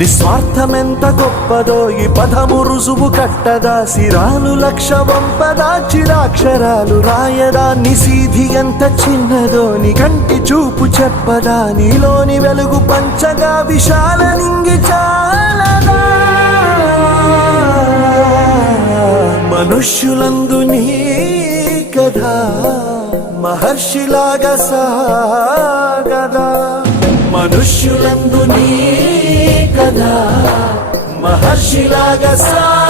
నిస్వార్థమెంత గొప్పదో ఈ పదము రుజువు కట్టదా, సిరాలు లక్ష వంపదా చిరాక్షరాలు రాయదా, నిసీధి ఎంత చిన్నదో నీ కంటి చూపు చెప్పదా, నీలోని వెలుగు పంచగా విశాల నింగి చాలదా. మనుష్యులందు నీ కథ మహర్షిలాగా సాగదా, మనుష్యులందు నీ కథ మహర్షిలాగా సాగదా.